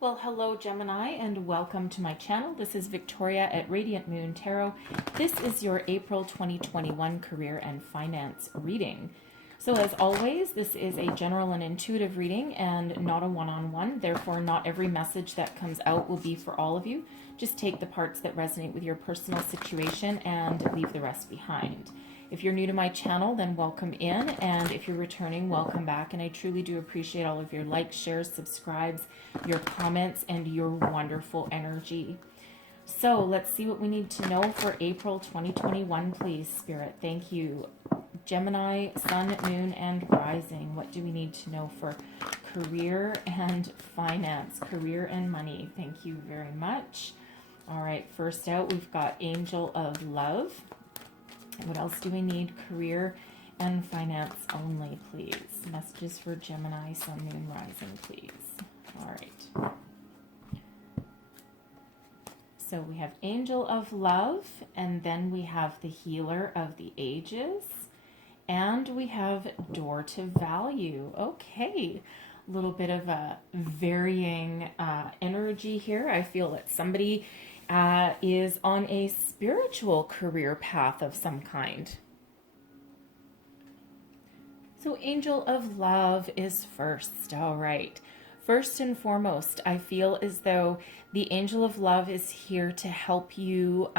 Well, hello Gemini and welcome to my channel. This is Victoria at Radiant Moon Tarot. This is your April 2021 career and finance reading. So as always, this is a general and intuitive reading and not a one-on-one. Therefore, not every message that comes out will be for all of you. Just take the parts that resonate with your personal situation and leave the rest behind. If you're new to my channel, then welcome in, and if you're returning, welcome back. And I truly do appreciate all of your likes, shares, subscribes, your comments, and your wonderful energy. So let's see what we need to know for April 2021, please, Spirit. Thank you. Gemini, Sun, Moon, and Rising. What do we need to know for career and finance, career and money? Thank you very much. All right, first out, we've got Angel of Love. What else do we need? Career and finance only, please. Messages for Gemini, Sun, Moon, Rising, please. All right. So we have Angel of Love, and then we have the Healer of the Ages, and we have Door to Value. Okay. A little bit of a varying energy here. I feel that somebody is on a spiritual career path of some kind. So Angel of Love is first. All right. First and foremost, I feel as though the Angel of Love is here to help you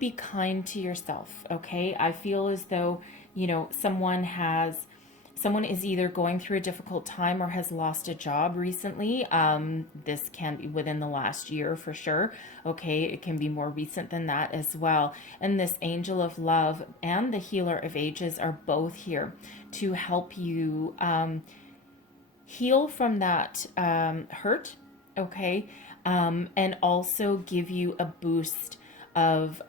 be kind to yourself, okay? I feel as though, you know, someone is either going through a difficult time or has lost a job recently. This can be within the last year for sure. Okay, it can be more recent than that as well. And this Angel of Love and the Healer of Ages are both here to help you heal from that hurt, okay? And also give you a boost of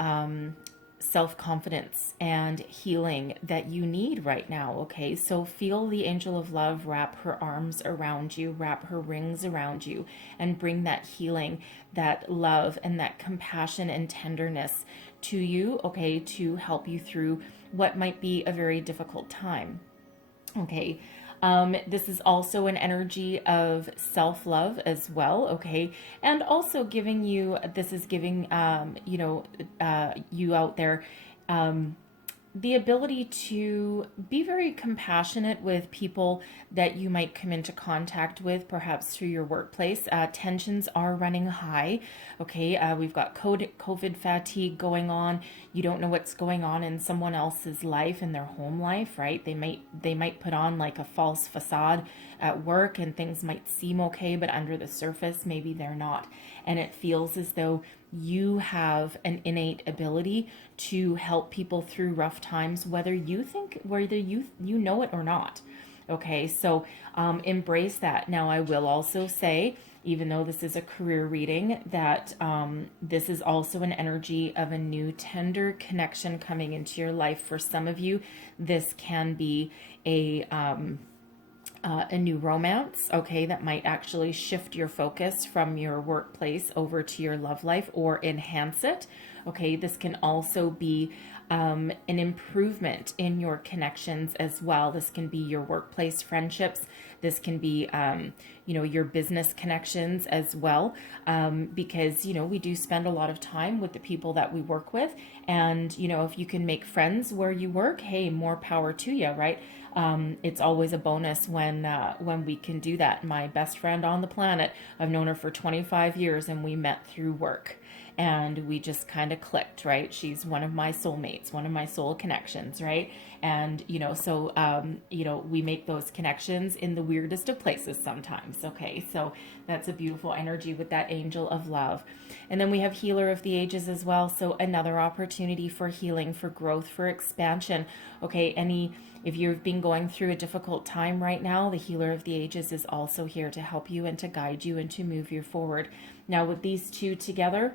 self-confidence and healing that you need right now, okay? So feel the Angel of Love wrap her arms around you, wrap her rings around you, and bring that healing, that love, and that compassion and tenderness to you, okay, to help you through what might be a very difficult time, okay? This is also an energy of self-love as well, okay? And also giving you, this is giving, you out there, the ability to be very compassionate with people that you might come into contact with, perhaps through your workplace. Tensions are running high, okay? We've got COVID fatigue going on. You don't know what's going on in someone else's life, in their home life, right? They might put on like a false facade at work and things might seem okay, but under the surface, maybe they're not. And it feels as though you have an innate ability to help people through rough times, whether you know it or not. Okay, so embrace that. Now, I will also say, even though this is a career reading, that this is also an energy of a new tender connection coming into your life. For some of you, this can be a new romance, okay, that might actually shift your focus from your workplace over to your love life or enhance it, okay? This can also be an improvement in your connections as well. This can be your workplace friendships. This can be, your business connections as well, because, we do spend a lot of time with the people that we work with. And, if you can make friends where you work, hey, more power to you, right? It's always a bonus when we can do that. My best friend on the planet, I've known her for 25 years and we met through work. And we just kind of clicked, right? She's one of my soulmates, one of my soul connections, right? And, we make those connections in the weirdest of places sometimes, okay? So that's a beautiful energy with that Angel of Love. And then we have Healer of the Ages as well. So another opportunity for healing, for growth, for expansion, okay? If you've been going through a difficult time right now, the Healer of the Ages is also here to help you and to guide you and to move you forward. Now, with these two together,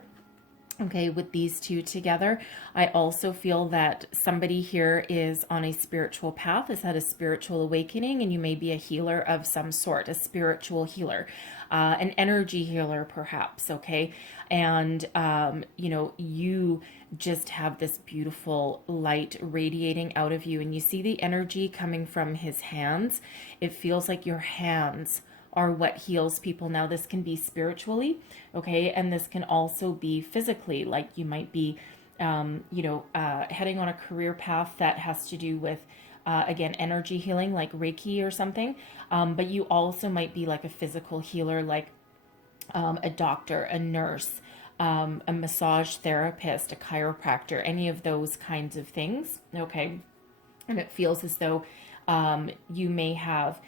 I also feel that somebody here is on a spiritual path, has had a spiritual awakening, and you may be a healer of some sort, a spiritual healer, an energy healer perhaps, okay? And, you just have this beautiful light radiating out of you, and you see the energy coming from his hands. It feels like your hands are what heals people. Now, this can be spiritually, okay, and this can also be physically, like you might be, heading on a career path that has to do with, again, energy healing, like Reiki or something, but you also might be like a physical healer, like a doctor, a nurse, a massage therapist, a chiropractor, any of those kinds of things, okay? And it feels as though you may have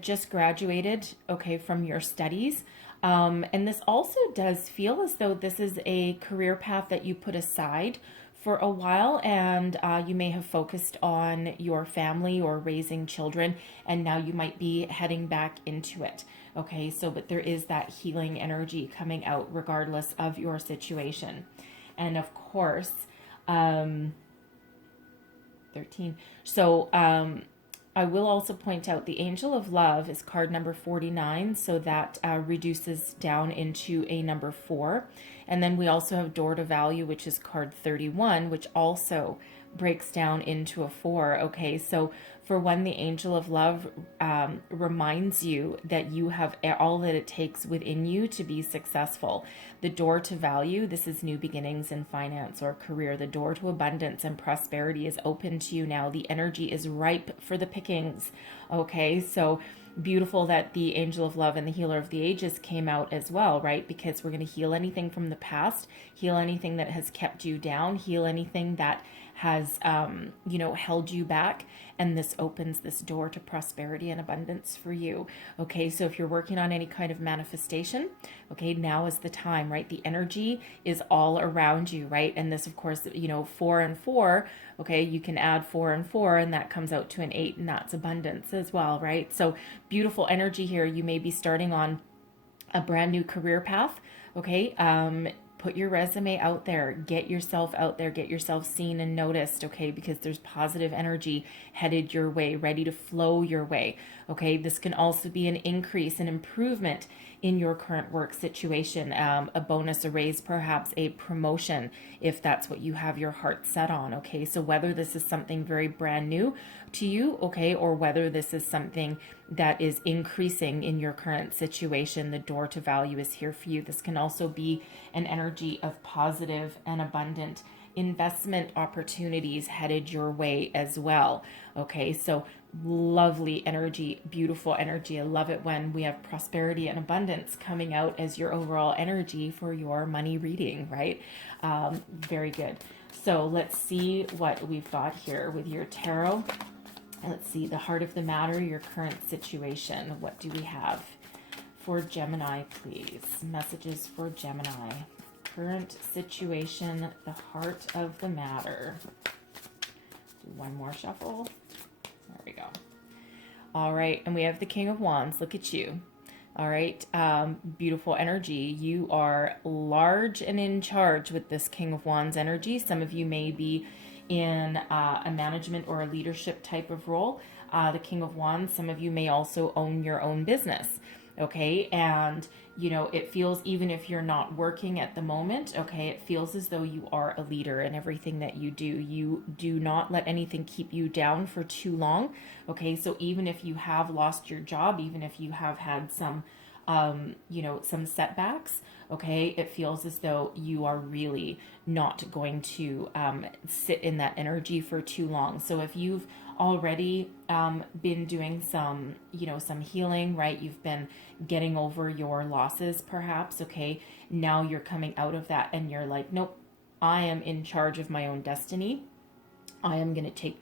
just graduated, okay, from your studies. And this also does feel as though this is a career path that you put aside for a while, and you may have focused on your family or raising children, and now you might be heading back into it. Okay, so but there is that healing energy coming out regardless of your situation. And of course, 13. So I will also point out the Angel of Love is card number 49, so that reduces down into a number 4. And then we also have Door to Value, which is card 31, which also breaks down into a 4. Okay, so for when the Angel of Love reminds you that you have all that it takes within you to be successful. The Door to Value, this is new beginnings in finance or career. The door to abundance and prosperity is open to you now. The energy is ripe for the pickings. Okay, so beautiful that the Angel of Love and the Healer of the Ages came out as well, right? Because we're going to heal anything from the past, heal anything that has kept you down, heal anything that has, held you back. And this opens this door to prosperity and abundance for you. Okay, so if you're working on any kind of manifestation, okay, now is the time, right? The energy is all around you, right? And this, of course, 4 and 4, okay, you can add 4 and 4, and that comes out to an 8, and that's abundance as well, right? So beautiful energy here. You may be starting on a brand new career path, okay? Put your resume out there, get yourself out there, get yourself seen and noticed, okay? Because there's positive energy headed your way, ready to flow your way, okay? This can also be an increase, an improvement in your current work situation, a bonus, a raise, perhaps a promotion, if that's what you have your heart set on, okay? So whether this is something very brand new to you, okay, or whether this is something that is increasing in your current situation, the Door to Value is here for you. This can also be an energy of positive and abundant investment opportunities headed your way as well. Okay, so lovely energy, beautiful energy. I love it when we have prosperity and abundance coming out as your overall energy for your money reading, right? Very good. So let's see what we've got here with your tarot. Let's see, the heart of the matter, your current situation. What do we have for Gemini, please? Messages for Gemini. Current situation, the heart of the matter. Do one more shuffle. There we go. All right, and we have the King of Wands. Look at you. All right, beautiful energy. You are large and in charge with this King of Wands energy. Some of you may be in a management or a leadership type of role. The King of Wands, some of you may also own your own business, okay? And, it feels, even if you're not working at the moment, okay, it feels as though you are a leader in everything that you do. You do not let anything keep you down for too long, okay? So even if you have lost your job, even if you have had some, some setbacks, okay, it feels as though you are really not going to sit in that energy for too long. So if you've already been doing some healing, right? You've been getting over your losses, perhaps, okay? Now you're coming out of that and you're like, nope, I am in charge of my own destiny. I am going to take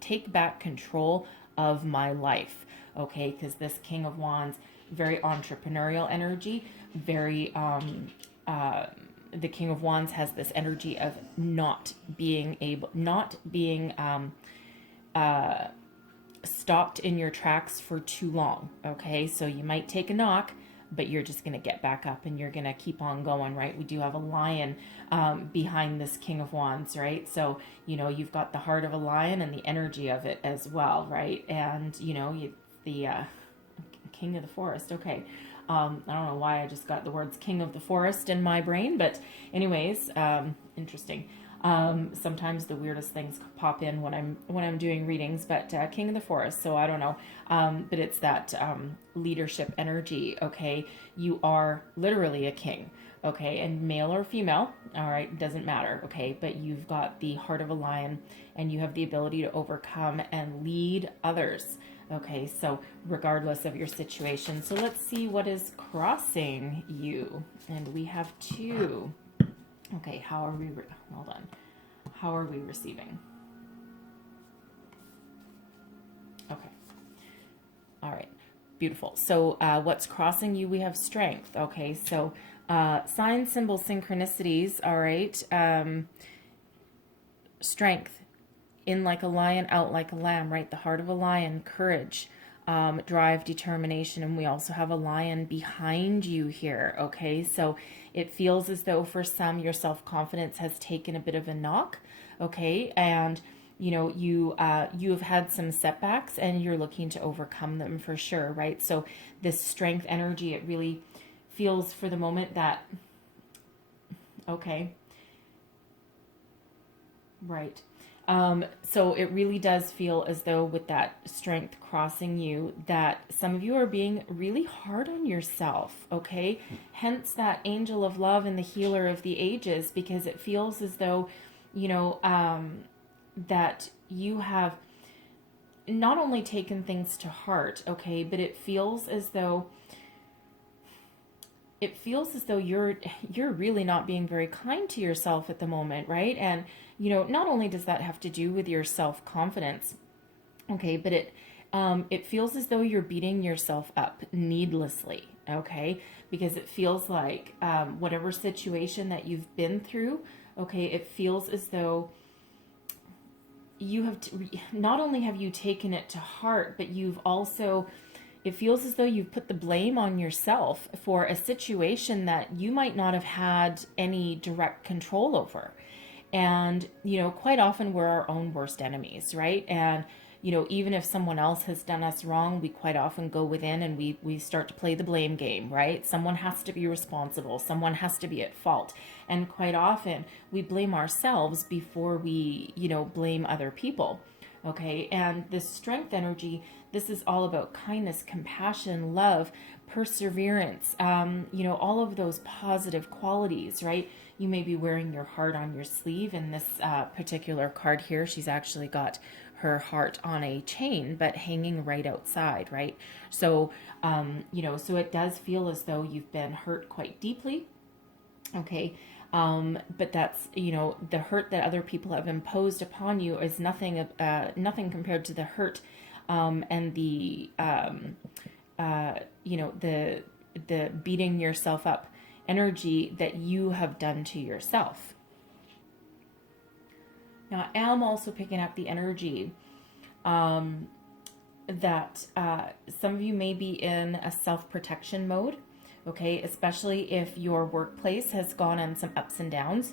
take back control of my life, okay? Because this King of Wands, very entrepreneurial energy, very the King of Wands has this energy of not being stopped in your tracks for too long, okay? So you might take a knock, but you're just going to get back up and you're going to keep on going, right? We do have a lion behind this King of Wands, right? So, you've got the heart of a lion and the energy of it as well, right? And, the King of the Forest, okay. I don't know why I just got the words King of the Forest in my brain, but anyways, interesting. Sometimes the weirdest things pop in when I'm doing readings, but King of the Forest, so I don't know. But it's that leadership energy, okay? You are literally a king, okay? And male or female, all right, doesn't matter, okay? But you've got the heart of a lion, and you have the ability to overcome and lead others. Okay, so regardless of your situation. So let's see what is crossing you. And we have two. Okay, how are we, hold on. How are we receiving? Okay. All right. Beautiful. So what's crossing you? We have strength. Okay, so sign, symbol, synchronicities. All right. Strength. In like a lion, out like a lamb, right? The heart of a lion, courage, drive, determination. And we also have a lion behind you here, okay? So it feels as though for some, your self-confidence has taken a bit of a knock, okay? And, you know, you have had some setbacks and you're looking to overcome them for sure, right? So this strength energy, it really feels for the moment that, okay, right. So it really does feel as though with that strength crossing you, that some of you are being really hard on yourself, okay? Hence that angel of love and the healer of the ages, because it feels as though, you know, that you have not only taken things to heart, okay, but it feels as though you're really not being very kind to yourself at the moment, right? And you know, not only does that have to do with your self-confidence, okay, but it feels as though you're beating yourself up needlessly, okay? Because it feels like whatever situation that you've been through, okay, it feels as though you have not only have you taken it to heart, but you've also, it feels as though you've put the blame on yourself for a situation that you might not have had any direct control over. And, you know, quite often we're our own worst enemies, right? And, you know, even if someone else has done us wrong, we quite often go within and we start to play the blame game, right? Someone has to be responsible. Someone has to be at fault. And quite often we blame ourselves before we, you know, blame other people. Okay. And this strength energy, this is all about kindness, compassion, love, perseverance, you know, all of those positive qualities, right? You may be wearing your heart on your sleeve. In this particular card here, she's actually got her heart on a chain, but hanging right outside, right? So, you know, so it does feel as though you've been hurt quite deeply. Okay. But that's, you know, the hurt that other people have imposed upon you is nothing compared to the hurt, and the, you know, the beating yourself up energy that you have done to yourself. Now, I am also picking up the energy that some of you may be in a self-protection mode, okay, especially if your workplace has gone on some ups and downs,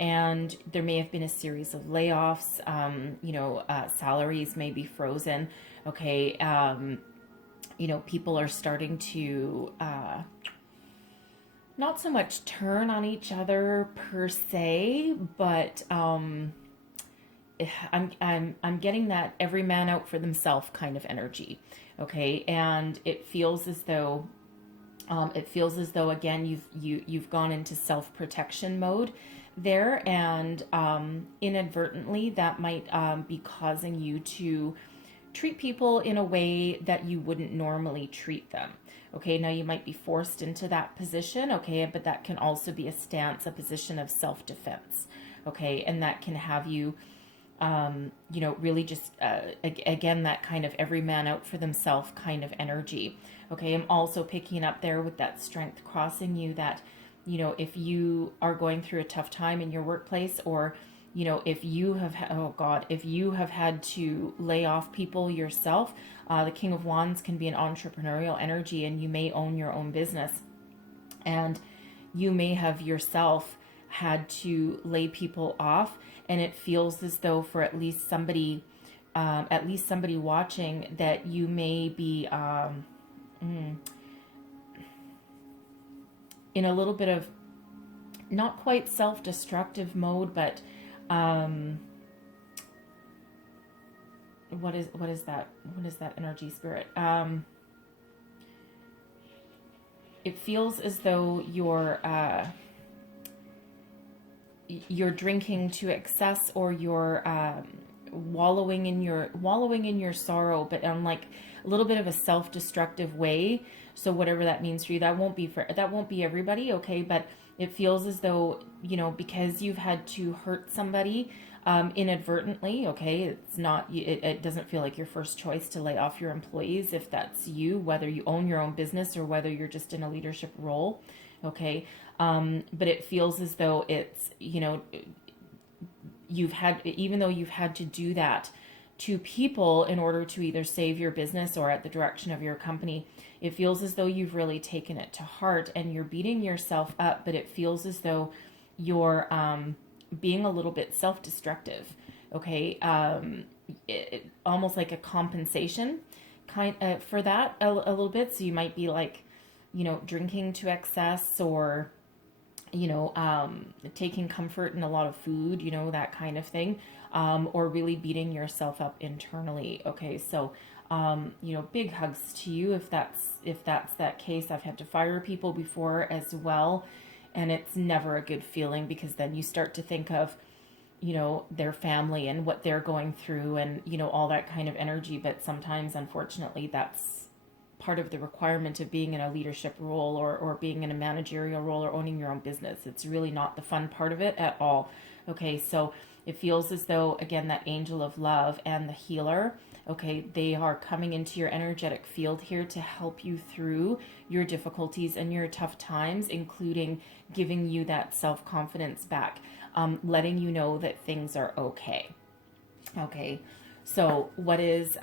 and there may have been a series of layoffs, you know, salaries may be frozen, okay, you know, people are starting to not so much turn on each other per se, but I'm getting that every man out for themselves kind of energy, okay? And it feels as though again you've gone into self-protection mode there, and inadvertently that might be causing you to treat people in a way that you wouldn't normally treat them. Okay, now you might be forced into that position, okay, but that can also be a stance, a position of self-defense, okay, and that can have you, you know, really just, again, that kind of every man out for themselves kind of energy, okay. I'm also picking up there with that strength crossing you that, you know, if you are going through a tough time in your workplace, or you know, if you have, if you have had to lay off people yourself, the King of Wands can be an entrepreneurial energy, and you may own your own business, and you may have yourself had to lay people off, and it feels as though for at least somebody watching, that you may be in a little bit of not quite self-destructive mode, but Um, what is that? What is that energy, Spirit? It feels as though you're drinking to excess, or you're wallowing in your sorrow, but on like a little bit of a self-destructive way. So whatever that means for you, that won't be everybody, okay? But it feels as though, because you've had to hurt somebody inadvertently, okay? It's not, it doesn't feel like your first choice to lay off your employees if that's you, whether you own your own business or whether you're just in a leadership role, okay? But it feels as though it's, even though you've had to do that to people in order to either save your business or at the direction of your company, it feels as though you've really taken it to heart and you're beating yourself up, but it feels as though you're being a little bit self-destructive, okay? Almost like a compensation for that a little bit. So you might be like, drinking to excess, or taking comfort in a lot of food, that kind of thing, or really beating yourself up internally. Okay, so big hugs to you if that's that case. I've had to fire people before as well, and it's never a good feeling, because then you start to think of their family and what they're going through, and all that kind of energy. But sometimes, unfortunately, that's part of the requirement of being in a leadership role, or being in a managerial role, or owning your own business. It's really not the fun part of it at all. Okay, so it feels as though, again, that angel of love and the healer, okay, they are coming into your energetic field here to help you through your difficulties and your tough times, including giving you that self-confidence back, letting you know that things are okay. Okay, so what is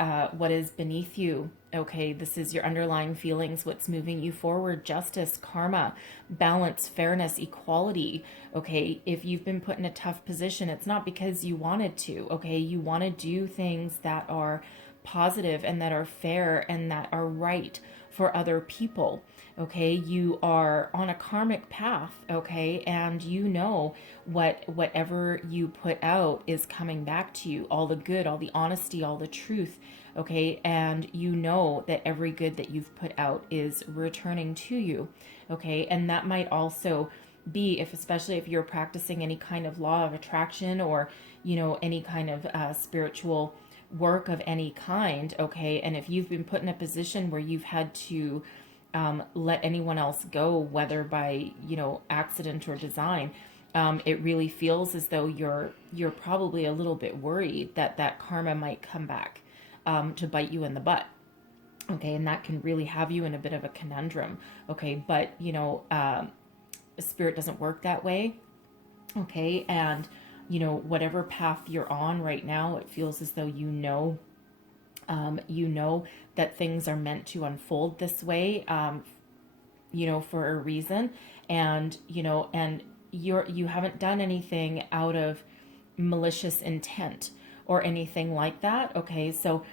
beneath you? Okay, this is your underlying feelings, what's moving you forward: justice, karma, balance, fairness, equality. Okay, if you've been put in a tough position, it's not because you wanted to. Okay, you want to do things that are positive and that are fair and that are right for other people. Okay, you are on a karmic path, okay, and whatever you put out is coming back to you, all the good, all the honesty, all the truth, okay, and that every good that you've put out is returning to you, okay. And that might also be, especially if you're practicing any kind of law of attraction, or any kind of spiritual work of any kind, okay, and if you've been put in a position where you've had to let anyone else go, whether by accident or design, it really feels as though you're probably a little bit worried that karma might come back to bite you in the butt. Okay, and that can really have you in a bit of a conundrum. Okay, but spirit doesn't work that way. Okay, and whatever path you're on right now, it feels as though that things are meant to unfold this way, for a reason, and you haven't done anything out of malicious intent or anything like that. Okay, so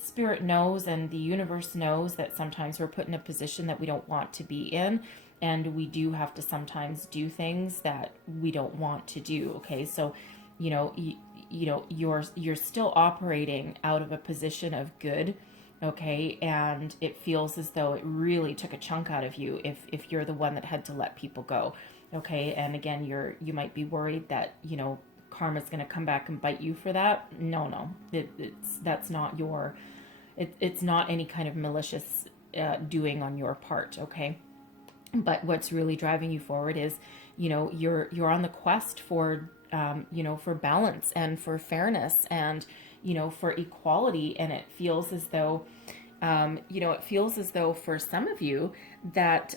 spirit knows and the universe knows that sometimes we're put in a position that we don't want to be in, and we do have to sometimes do things that we don't want to do. Okay, so you're still operating out of a position of good, okay, and it feels as though it really took a chunk out of you if you're the one that had to let people go. Okay, and again, you might be worried that karma's going to come back and bite you for that. No, that's not it's not any kind of malicious doing on your part. Okay, but what's really driving you forward is you're on the quest for for balance and for fairness and for equality, and it feels as though for some of you that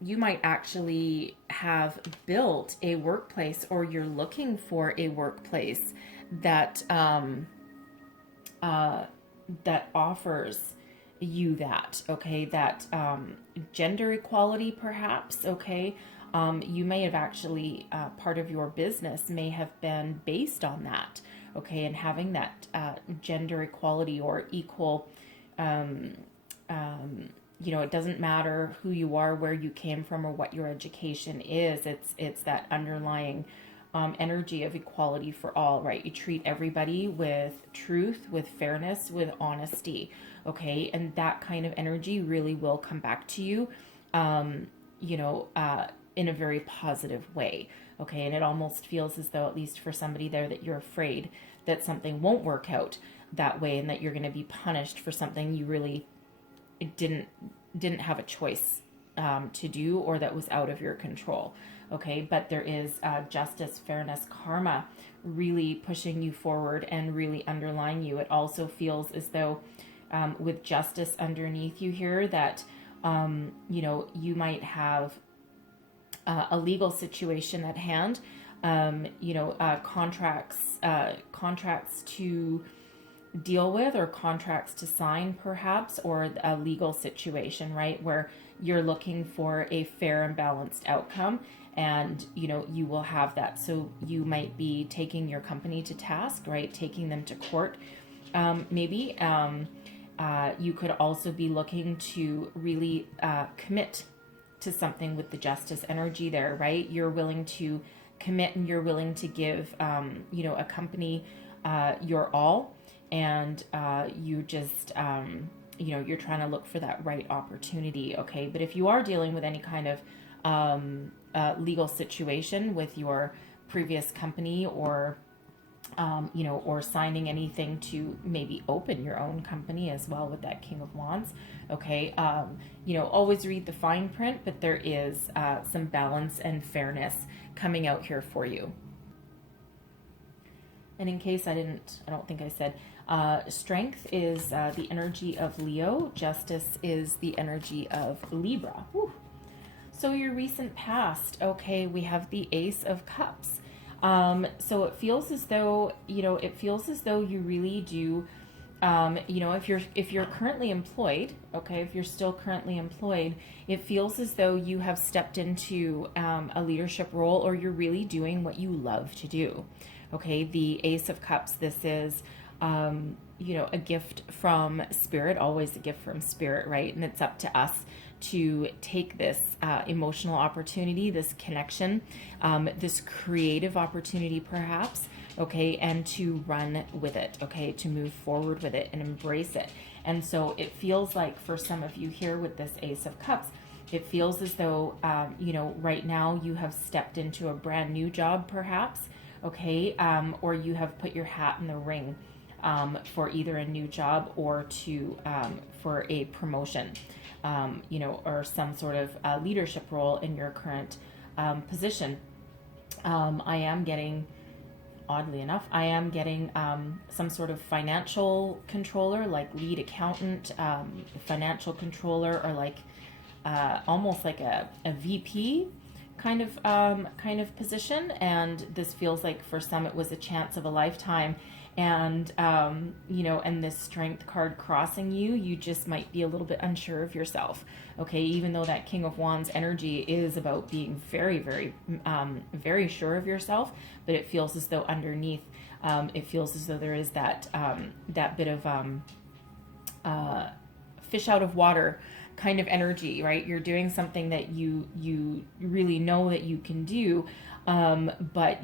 you might actually have built a workplace, or you're looking for a workplace that that offers you that, okay, that gender equality perhaps, okay. You may have actually, part of your business may have been based on that, okay, and having that gender equality or equal, it doesn't matter who you are, where you came from, or what your education is. It's that underlying energy of equality for all, right? You treat everybody with truth, with fairness, with honesty, okay? And that kind of energy really will come back to you, you know, in a very positive way, okay? And it almost feels as though, at least for somebody there, that you're afraid that something won't work out that way and that you're going to be punished for something you really didn't have a choice to do, or that was out of your control. Okay, but there is justice, fairness, karma really pushing you forward and really underlying you. It also feels as though with justice underneath you here that, you know, you might have a legal situation at hand, you know, contracts to deal with, or contracts to sign perhaps, or a legal situation, right, where you're looking for a fair and balanced outcome, and you know you will have that. So you might be taking your company to task, right, taking them to court, maybe. You could also be looking to really commit to something with the justice energy there, right? You're willing to commit, and you're willing to give you know, a company your all, and you just you know, you're trying to look for that right opportunity, okay? But if you are dealing with any kind of legal situation with your previous company, or you know, or signing anything to maybe open your own company as well with that King of Wands, okay? You know, always read the fine print, but there is some balance and fairness coming out here for you. And in case I don't think I said, strength is the energy of Leo. Justice is the energy of Libra. Whew. So your recent past, okay, we have the Ace of Cups. So it feels as though, you know, you really do, you know, if you're currently employed, okay, if you're still currently employed, it feels as though you have stepped into a leadership role, or you're really doing what you love to do. Okay, the Ace of Cups, this is, you know, a gift from Spirit, always a gift from Spirit, right? And it's up to us to take this emotional opportunity, this connection, this creative opportunity perhaps, okay, and to run with it, okay, to move forward with it and embrace it. And so it feels like for some of you here with this Ace of Cups, it feels as though, you know, right now you have stepped into a brand new job perhaps, okay, or you have put your hat in the ring for either a new job or to for a promotion, you know, or some sort of leadership role in your current position. I am getting, oddly enough, some sort of financial controller, like lead accountant, financial controller, or like almost like a VP kind of position. And this feels like for some it was a chance of a lifetime, and you know, and this Strength card crossing you just might be a little bit unsure of yourself, okay, even though that King of Wands energy is about being very, very very sure of yourself. But it feels as though underneath, it feels as though there is that that bit of fish out of water kind of energy, right? You're doing something that you really know that you can do, but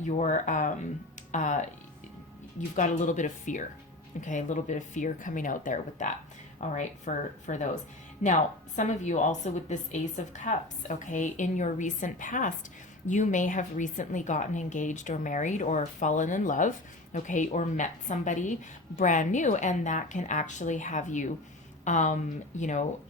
you've got a little bit of fear, okay? A little bit of fear coming out there with that, all right, for those. Now, some of you also with this Ace of Cups, okay, in your recent past, you may have recently gotten engaged or married or fallen in love, okay, or met somebody brand new, and that can actually have you you know,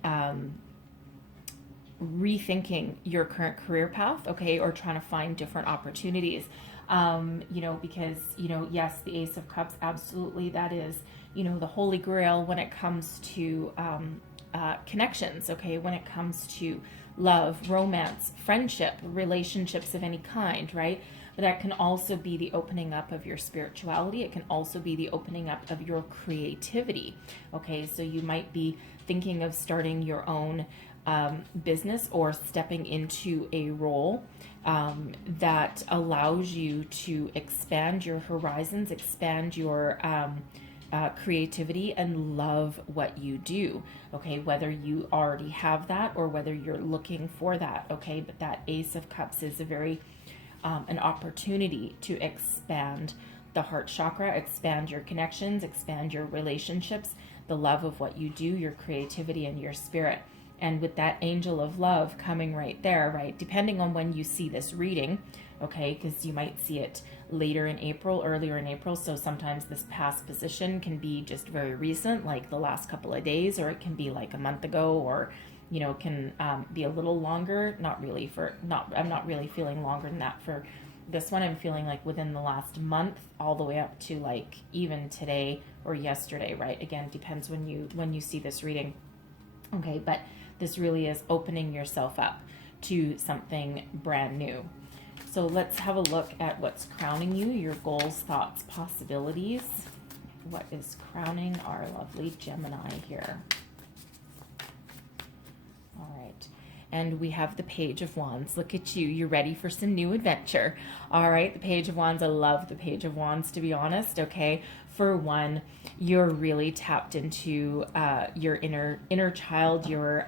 rethinking your current career path, okay, or trying to find different opportunities, you know, because, you know, yes, the Ace of Cups, absolutely, that is, you know, the holy grail when it comes to connections, okay, when it comes to love, romance, friendship, relationships of any kind, right? But that can also be the opening up of your spirituality. It can also be the opening up of your creativity, okay? So you might be thinking of starting your own business, or stepping into a role that allows you to expand your horizons, expand your creativity, and love what you do, okay, whether you already have that or whether you're looking for that, okay? But that Ace of Cups is a very an opportunity to expand the heart chakra, expand your connections, expand your relationships, the love of what you do, your creativity, and your spirit. And with that angel of love coming right there, right, depending on when you see this reading, okay, because you might see it later in April, earlier in April. So sometimes this past position can be just very recent, like the last couple of days, or it can be like a month ago, or, you know, can be a little longer. I'm not really feeling longer than that for this one. I'm feeling like within the last month, all the way up to like even today or yesterday, right? Again, depends when you see this reading. Okay, but this really is opening yourself up to something brand new. So let's have a look at what's crowning you, your goals, thoughts, possibilities. What is crowning our lovely Gemini here? All right. And we have the Page of Wands. Look at you. You're ready for some new adventure. All right. The Page of Wands. I love the Page of Wands, to be honest. Okay. For one, you're really tapped into your inner child, your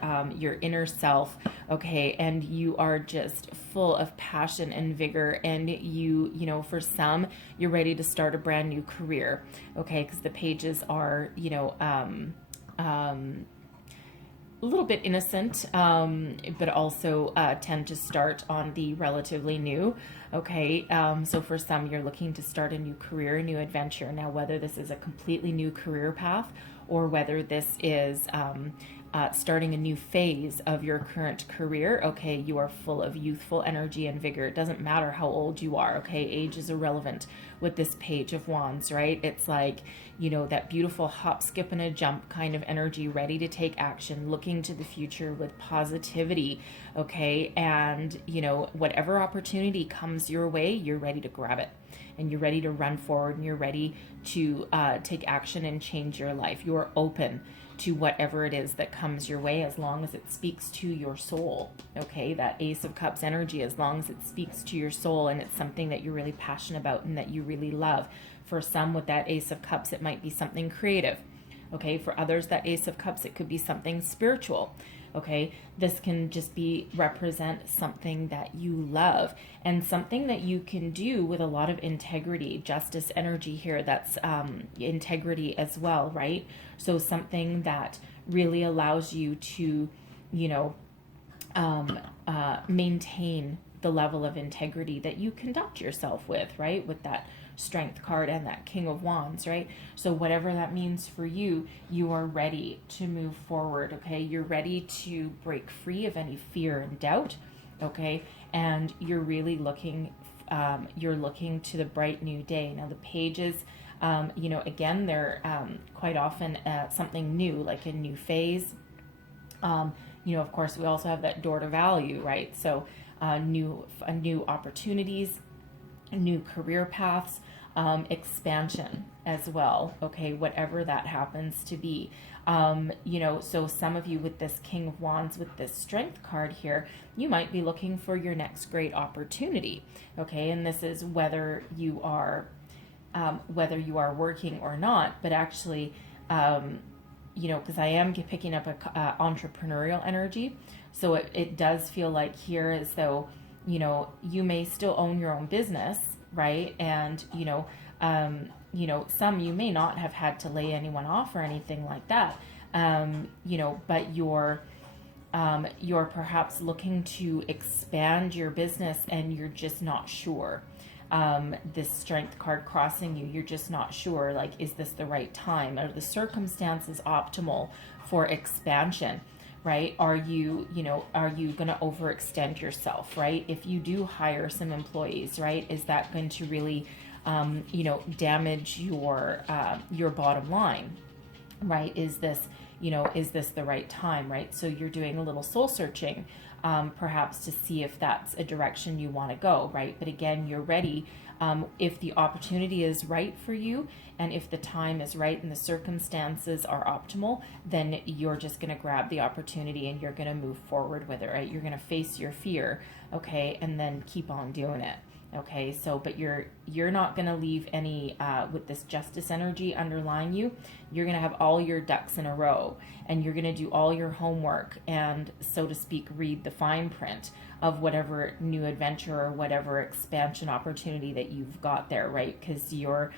inner self. Okay. And you are just full of passion and vigor. And you know, for some, you're ready to start a brand new career. Okay. Because the pages are, you know, a little bit innocent, but also tend to start on the relatively new. Okay, so for some, you're looking to start a new career, a new adventure. Now, whether this is a completely new career path or whether this is starting a new phase of your current career, okay, you are full of youthful energy and vigor. It doesn't matter how old you are, okay? Age is irrelevant with this Page of Wands, right? It's like, you know, that beautiful hop, skip, and a jump kind of energy, ready to take action, looking to the future with positivity, okay? And, you know, whatever opportunity comes your way, you're ready to grab it. And you're ready to run forward, and you're ready to take action and change your life. You're open to whatever it is that comes your way, as long as it speaks to your soul. Okay, that Ace of Cups energy, as long as it speaks to your soul and it's something that you're really passionate about and that you really love. For some, with that Ace of Cups, it might be something creative. Okay, for others, that Ace of Cups, it could be something spiritual. Okay, this can just be represent something that you love and something that you can do with a lot of integrity, justice energy here. That's integrity as well, right? So something that really allows you to, you know, maintain the level of integrity that you conduct yourself with, right? With that Strength card and that King of Wands, right? So whatever that means for you, you are ready to move forward, okay? You're ready to break free of any fear and doubt, okay? And you're really looking to the bright new day. Now the pages, you know, again, they're quite often something new, like a new phase. You know, of course, we also have that door to value, right? So new opportunities, new career paths, expansion as well, okay, whatever that happens to be. You know, so some of you with this King of Wands, with this Strength card here, you might be looking for your next great opportunity, okay, and this is whether you are working or not, but actually, you know, because I am picking up a entrepreneurial energy, so it does feel like here as though, you know, you may still own your own business, right? And, you know, some you may not have had to lay anyone off or anything like that, you know, but you're perhaps looking to expand your business and you're just not sure. This Strength card crossing you, you're just not sure, like, is this the right time? Are the circumstances optimal for expansion? Right? Are you going to overextend yourself, right? If you do hire some employees, right, is that going to really, you know, damage your bottom line, right? Is this the right time, right? So you're doing a little soul searching, perhaps to see if that's a direction you want to go, right? But again, you're ready. If the opportunity is right for you and if the time is right and the circumstances are optimal, then you're just going to grab the opportunity and you're going to move forward with it, right? You're going to face your fear, okay, and then keep on doing it, Okay, so but you're not going to leave any with this justice energy underlying you. You're going to have all your ducks in a row, and you're going to do all your homework and, so to speak, read the fine print of whatever new adventure or whatever expansion opportunity that you've got there, right? Because you're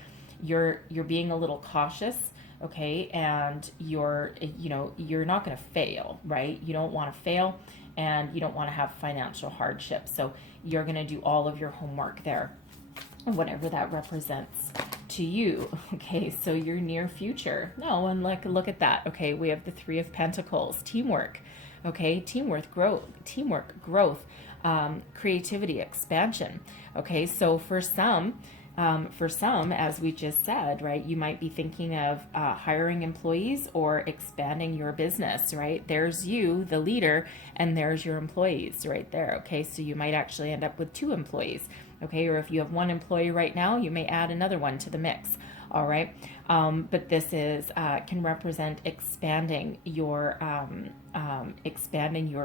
being a little cautious, okay, and you're not going to fail, right? You don't want to fail, and you don't want to have financial hardship. So you're going to do all of your homework there, whatever that represents to you. Okay, so your near future. No, and look at that. Okay, we have the Three of Pentacles, teamwork. Okay, teamwork, growth, creativity, expansion. Okay, so for some, as we just said, right, you might be thinking of hiring employees or expanding your business, right? There's you, the leader, and there's your employees right there. Okay, so you might actually end up with 2 employees. Okay, or if you have 1 employee right now, you may add another one to the mix. All right, but this is can represent expanding your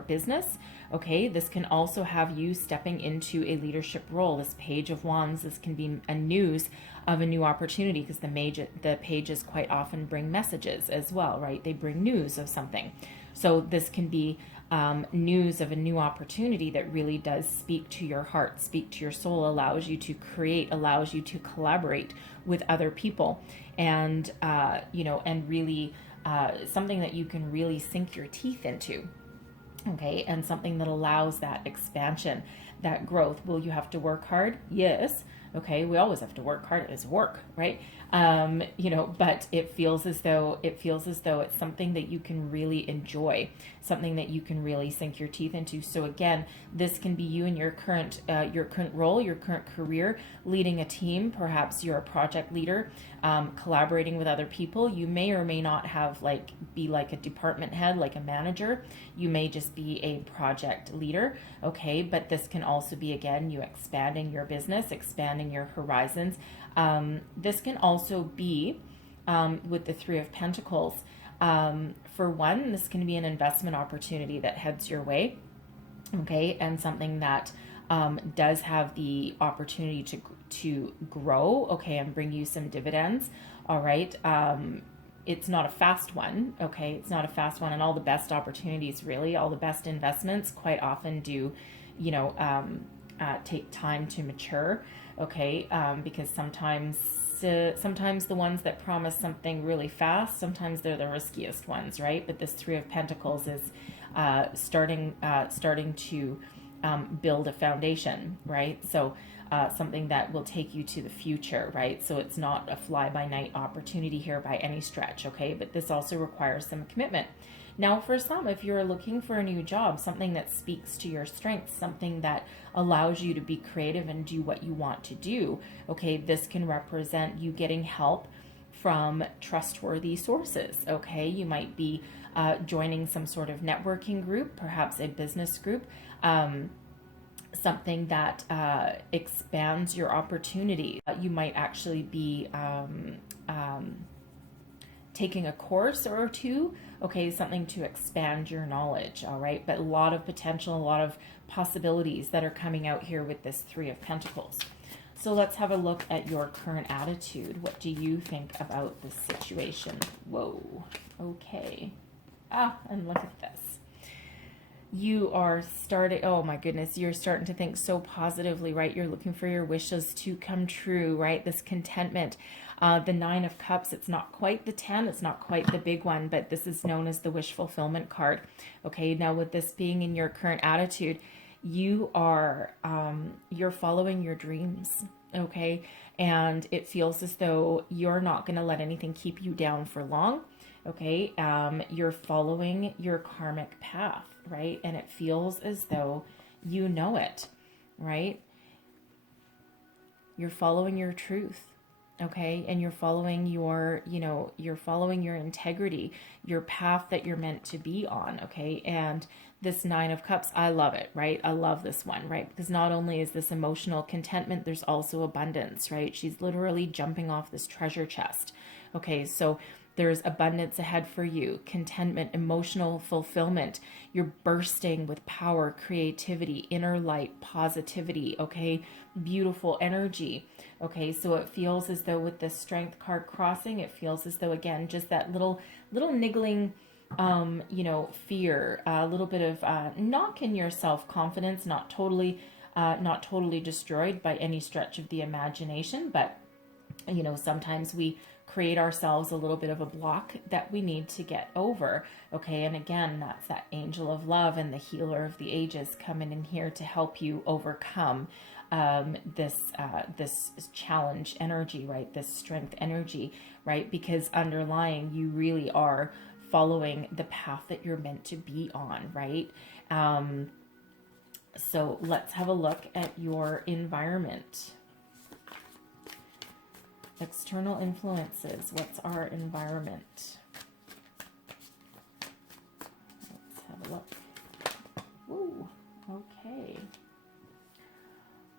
business. Okay, this can also have you stepping into a leadership role. This Page of Wands, this can be a news of a new opportunity, because the pages quite often bring messages as well, right? They bring news of something. So this can be news of a new opportunity that really does speak to your heart, speak to your soul, allows you to create, allows you to collaborate with other people, and and really something that you can really sink your teeth into. Okay, and something that allows that expansion, that growth. Will you have to work hard? Yes. Okay, we always have to work hard. It's work, right? But it feels as though it's something that you can really enjoy, something that you can really sink your teeth into. So again, this can be you in your current role, your current career, leading a team. Perhaps you're a project leader, collaborating with other people. You may or may not be like a department head, like a manager. You may just be a project leader. Okay, but this can also be, again, you expanding your business, expanding your horizons. This can also be with the Three of Pentacles. For one, this can be an investment opportunity that heads your way. Okay, and something that does have the opportunity to grow. Okay, and bring you some dividends. All right. It's not a fast one. Okay, it's not a fast one, and all the best opportunities, really, all the best investments, quite often do, take time to mature. Okay, because sometimes the ones that promise something really fast, sometimes they're the riskiest ones, right? But this Three of Pentacles is starting to build a foundation, right? So something that will take you to the future, right? So it's not a fly-by-night opportunity here by any stretch, okay? But this also requires some commitment. Now, for some, if you're looking for a new job, something that speaks to your strengths, something that allows you to be creative and do what you want to do, okay, this can represent you getting help from trustworthy sources, okay? You might be joining some sort of networking group, perhaps a business group, something that expands your opportunity. You might actually be taking a course or two, okay, something to expand your knowledge, all right? But a lot of potential, a lot of possibilities that are coming out here with this Three of Pentacles. So let's have a look at your current attitude. What do you think about this situation? Whoa, okay. And look at this. You are starting, oh my goodness, you're starting to think so positively, right? You're looking for your wishes to come true, right? This contentment. The Nine of Cups, it's not quite the 10, it's not quite the big one, but this is known as the wish fulfillment card. Okay, now with this being in your current attitude, you are, you're following your dreams, okay? And it feels as though you're not going to let anything keep you down for long, okay? You're following your karmic path, right? And it feels as though you know it, right? You're following your truth. Okay, and you're following your, you're following your integrity, your path that you're meant to be on, okay? And this Nine of Cups, I love it, right? I love this one, right? Because not only is this emotional contentment, there's also abundance, right? She's literally jumping off this treasure chest. Okay, so There's abundance ahead for you, contentment, emotional fulfillment. You're bursting with power, creativity, inner light, positivity, okay? Beautiful energy, okay? So it feels as though with the Strength card crossing, it feels as though, again, just that little niggling, you know, fear, a little bit of knock in your self-confidence, not totally destroyed by any stretch of the imagination, but you know, sometimes we create ourselves a little bit of a block that we need to get over. Okay. And again, that's that angel of love and the healer of the ages coming in here to help you overcome this challenge energy, right? This strength energy, right? Because underlying, you really are following the path that you're meant to be on, right? So let's have a look at your environment. External influences. What's our environment? Let's have a look. Ooh, okay.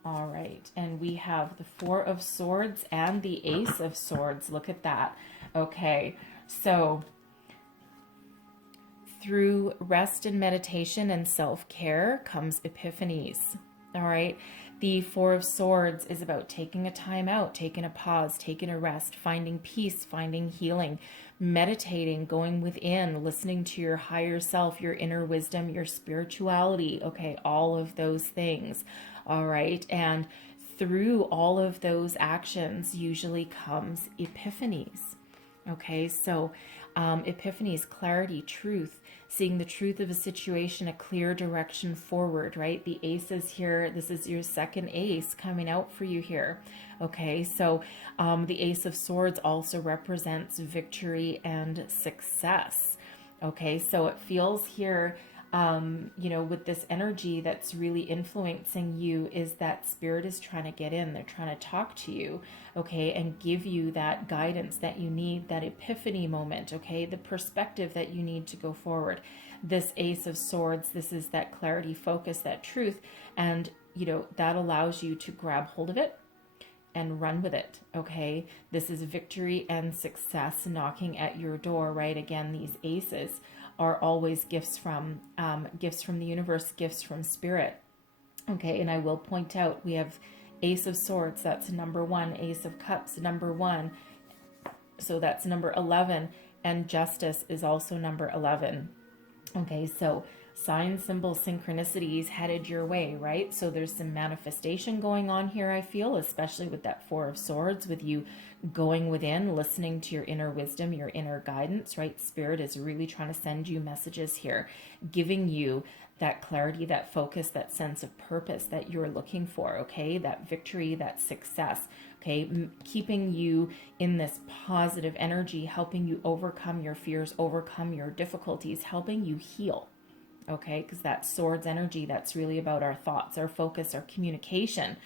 All right. And we have the Four of Swords and the Ace of Swords. Look at that. Okay. So through rest and meditation and self-care comes epiphanies. All right. The Four of Swords is about taking a time out, taking a pause, taking a rest, finding peace, finding healing, meditating, going within, listening to your higher self, your inner wisdom, your spirituality. Okay, all of those things. All right. And through all of those actions usually comes epiphanies. Okay, so epiphanies, clarity, truth, seeing the truth of a situation, a clear direction forward, right? The aces here, this is your second ace coming out for you here. Okay, so the Ace of Swords also represents victory and success. Okay, so it feels here, you know, with this energy that's really influencing you is that spirit is trying to get in. They're trying to talk to you, okay, and give you that guidance that you need, that epiphany moment, okay, the perspective that you need to go forward. This Ace of Swords, this is that clarity, focus, that truth, and, you know, that allows you to grab hold of it and run with it, okay? This is victory and success knocking at your door, right? Again, these aces are always gifts from the universe, gifts from spirit. Okay, and I will point out we have Ace of Swords, that's number 1, Ace of Cups, number 1. So that's number 11, and Justice is also number 11. Okay, so sign, symbol, synchronicities headed your way, right? So there's some manifestation going on here, I feel, especially with that Four of Swords, with you going within, listening to your inner wisdom, your inner guidance, right? Spirit is really trying to send you messages here, giving you that clarity, that focus, that sense of purpose that you're looking for, okay? That victory, that success, okay? Keeping you in this positive energy, helping you overcome your fears, overcome your difficulties, helping you heal. Okay, because that Swords energy, that's really about our thoughts, our focus, our communication.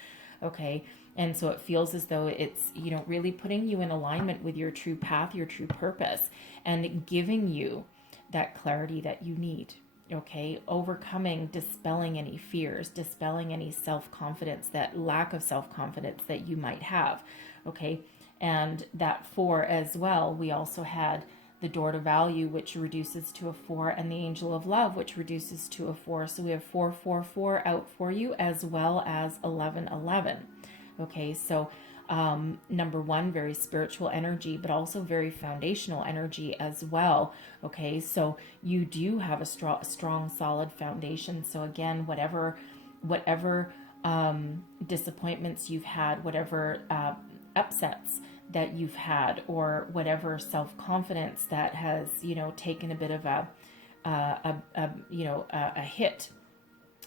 Okay, and so it feels as though it's, you know, really putting you in alignment with your true path, your true purpose, and giving you that clarity that you need. Okay, overcoming, dispelling any fears, dispelling any self-confidence, that lack of self-confidence that you might have. Okay, and that 4 as well, we also had the Door to Value, which reduces to a 4, and the Angel of Love, which reduces to a 4. So we have 4, 4, 4 out for you, as well as 11, 11. Okay, so number 1, very spiritual energy, but also very foundational energy as well. Okay, so you do have a strong, solid foundation. So again, whatever disappointments you've had, whatever upsets that you've had, or whatever self-confidence that has, you know, taken a bit of a hit,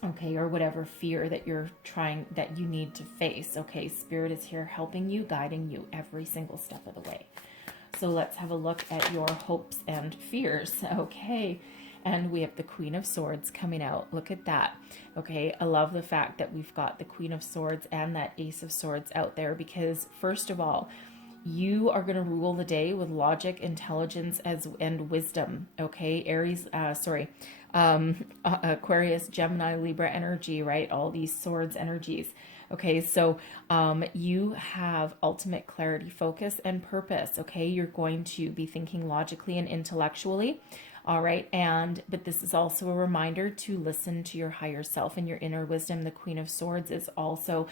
okay, or whatever fear that that you need to face, okay, Spirit is here helping you, guiding you every single step of the way. So let's have a look at your hopes and fears, okay? And we have the Queen of Swords coming out. Look at that. Okay, I love the fact that we've got the Queen of Swords and that Ace of Swords out there, because first of all, you are going to rule the day with logic, intelligence, and wisdom. Okay, Aquarius, Gemini, Libra energy, right? All these swords energies. Okay, so you have ultimate clarity, focus, and purpose. Okay, you're going to be thinking logically and intellectually. All right, but this is also a reminder to listen to your higher self and your inner wisdom. The Queen of Swords is also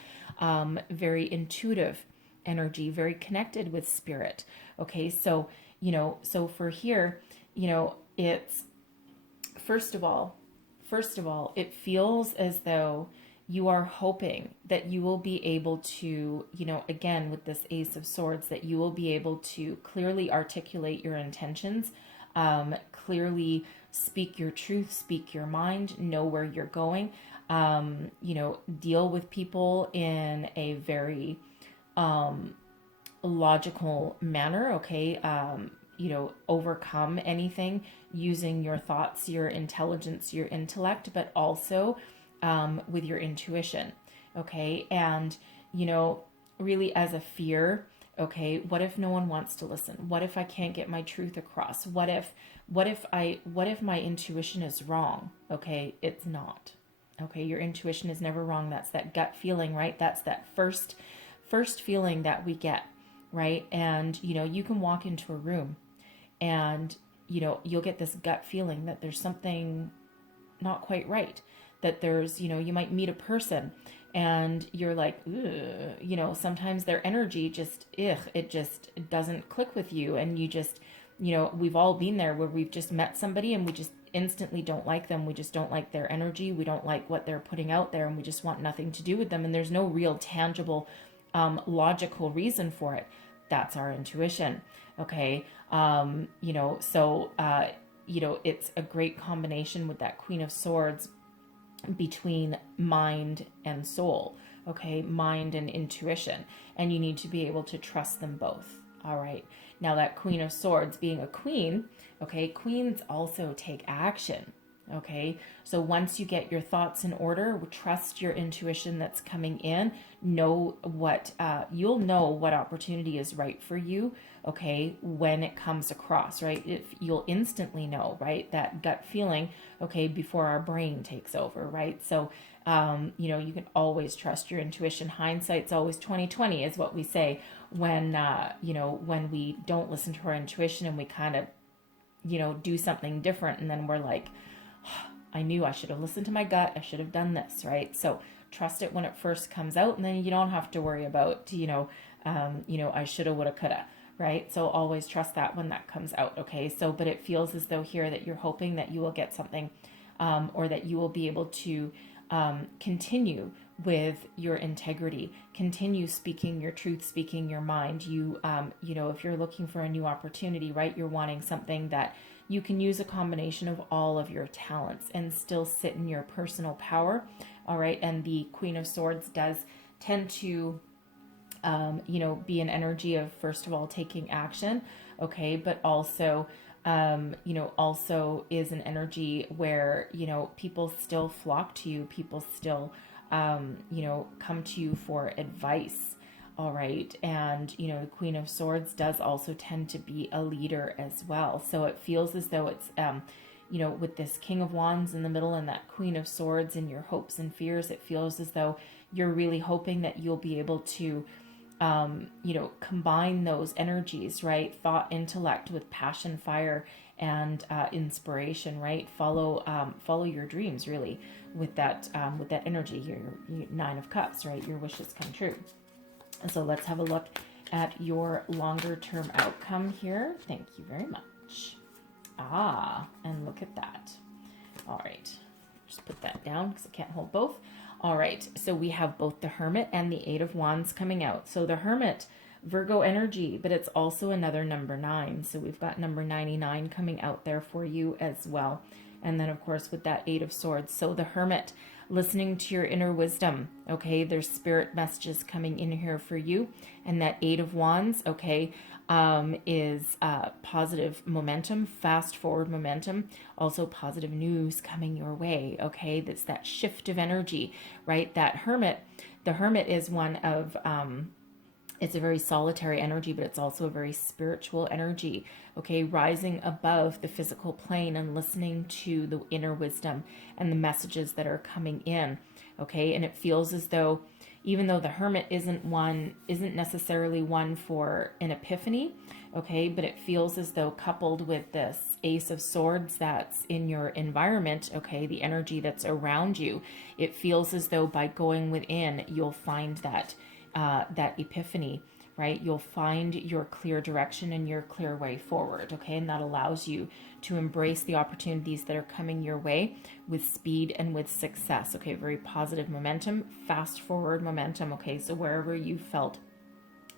very intuitive energy, very connected with spirit. Okay, so so for here, it's first of all, it feels as though you are hoping that you will be able to, again, with this Ace of Swords, that you will be able to clearly articulate your intentions, clearly speak your truth, speak your mind, know where you're going, deal with people in a very logical manner, okay? Overcome anything using your thoughts, your intelligence, your intellect, but also with your intuition, okay? And, really as a fear, okay, what if no one wants to listen? What if I can't get my truth across? What if my intuition is wrong? Okay, it's not. Okay, your intuition is never wrong. That's that gut feeling, right? That's that first feeling that we get, right? And you can walk into a room and you'll get this gut feeling that there's something not quite right, that there's you might meet a person and you're like, ugh, sometimes their energy just it just doesn't click with you, and you just we've all been there where we've just met somebody and we just instantly don't like them. We just don't like their energy, we don't like what they're putting out there, and we just want nothing to do with them, and there's no real tangible logical reason for it. That's our intuition. Okay. It's a great combination with that Queen of Swords between mind and soul. Okay. Mind and intuition. And you need to be able to trust them both. All right. Now that Queen of Swords being a queen, okay, queens also take action. Okay, so once you get your thoughts in order, trust your intuition that's coming in. Know what you'll know what opportunity is right for you. Okay, when it comes across, right? If you'll instantly know, right? That gut feeling. Okay, before our brain takes over, right? So, you can always trust your intuition. Hindsight's always 20/20, is what we say when when we don't listen to our intuition and we kind of do something different, and then we're like, I knew I should have listened to my gut. I should have done this, right? So trust it when it first comes out, and then you don't have to worry about, I shoulda, woulda, coulda, right? So always trust that when that comes out, okay? So, but it feels as though here that you're hoping that you will get something, or that you will be able to continue with your integrity, continue speaking your truth, speaking your mind. If you're looking for a new opportunity, right? You're wanting something that you can use a combination of all of your talents and still sit in your personal power. All right. And the Queen of Swords does tend to, be an energy of, first of all, taking action. Okay. But also, also is an energy where, people still flock to you. People still, come to you for advice. All right. And, the Queen of Swords does also tend to be a leader as well. So it feels as though it's, with this King of Wands in the middle and that Queen of Swords and your hopes and fears, it feels as though you're really hoping that you'll be able to, combine those energies, right? Thought, intellect with passion, fire, and inspiration, right? Follow your dreams, really, with that energy. Your Nine of Cups, right? Your wishes come true. So let's have a look at your longer term outcome here. Thank you very much. And look at that. All right. Just put that down because I can't hold both. All right. So we have both the Hermit and the Eight of Wands coming out. So the Hermit, Virgo energy, but it's also another number 9. So we've got number 99 coming out there for you as well. And then, of course, with that Eight of Swords. So the Hermit, listening to your inner wisdom, okay? There's spirit messages coming in here for you. And that Eight of Wands, okay, is positive momentum, fast forward momentum, also positive news coming your way, okay? That's that shift of energy, right? That Hermit, the Hermit is one of... it's a very solitary energy, but it's also a very spiritual energy, okay? Rising above the physical plane and listening to the inner wisdom and the messages that are coming in, okay? And it feels as though, even though the Hermit isn't necessarily one for an epiphany, okay, but it feels as though coupled with this Ace of Swords that's in your environment, okay, the energy that's around you, it feels as though by going within, you'll find that that epiphany, right? You'll find your clear direction and your clear way forward, okay? And that allows you to embrace the opportunities that are coming your way with speed and with success, okay? Very positive momentum, fast forward momentum, okay? So wherever you felt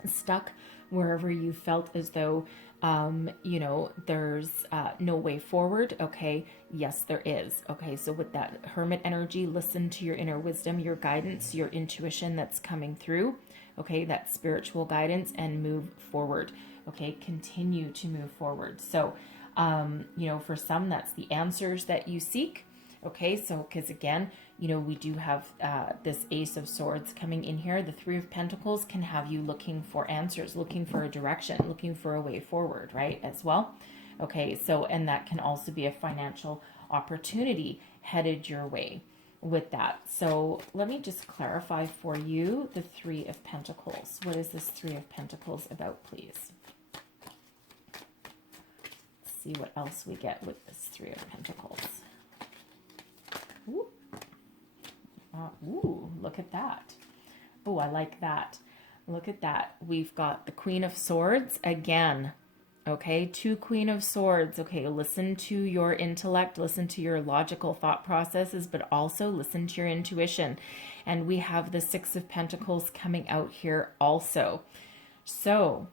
stuck, wherever you felt as though there's no way forward, okay, yes there is, okay? So with that Hermit energy, listen to your inner wisdom, your guidance, your intuition that's coming through, okay, that spiritual guidance, and move forward, okay? Continue to move forward. So for some, that's the answers that you seek, okay? So because again, we do have this Ace of Swords coming in here. The Three of Pentacles can have you looking for answers, looking for a direction, looking for a way forward, right, as well. Okay, so, and that can also be a financial opportunity headed your way with that. So let me just clarify for you the Three of Pentacles. What is this Three of Pentacles about, please? Let's see what else we get with this Three of Pentacles. Ooh. Ooh, look at that. Oh, I like that. Look at that. We've got the Queen of Swords again. Okay, 2 Queen of Swords. Okay, listen to your intellect, listen to your logical thought processes, but also listen to your intuition. And we have the 6 of Pentacles coming out here also. So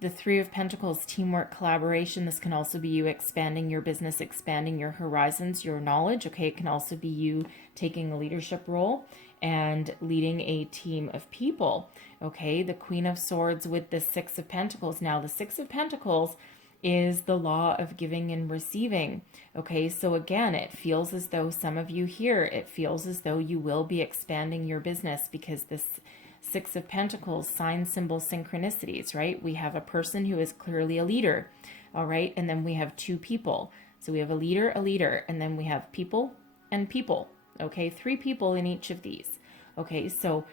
the Three of Pentacles, teamwork, collaboration. This can also be you expanding your business, expanding your horizons, your knowledge. Okay, it can also be you taking a leadership role and leading a team of people. Okay, the Queen of Swords with the 6 of Pentacles. Now, the 6 of Pentacles is the law of giving and receiving. Okay, so again, it feels as though some of you here, it feels as though you will be expanding your business because this 6 of Pentacles, sign, symbol, synchronicities, right? We have a person who is clearly a leader, all right? And then we have 2 people. So we have a leader, and then we have people and people, okay? 3 people in each of these, okay? So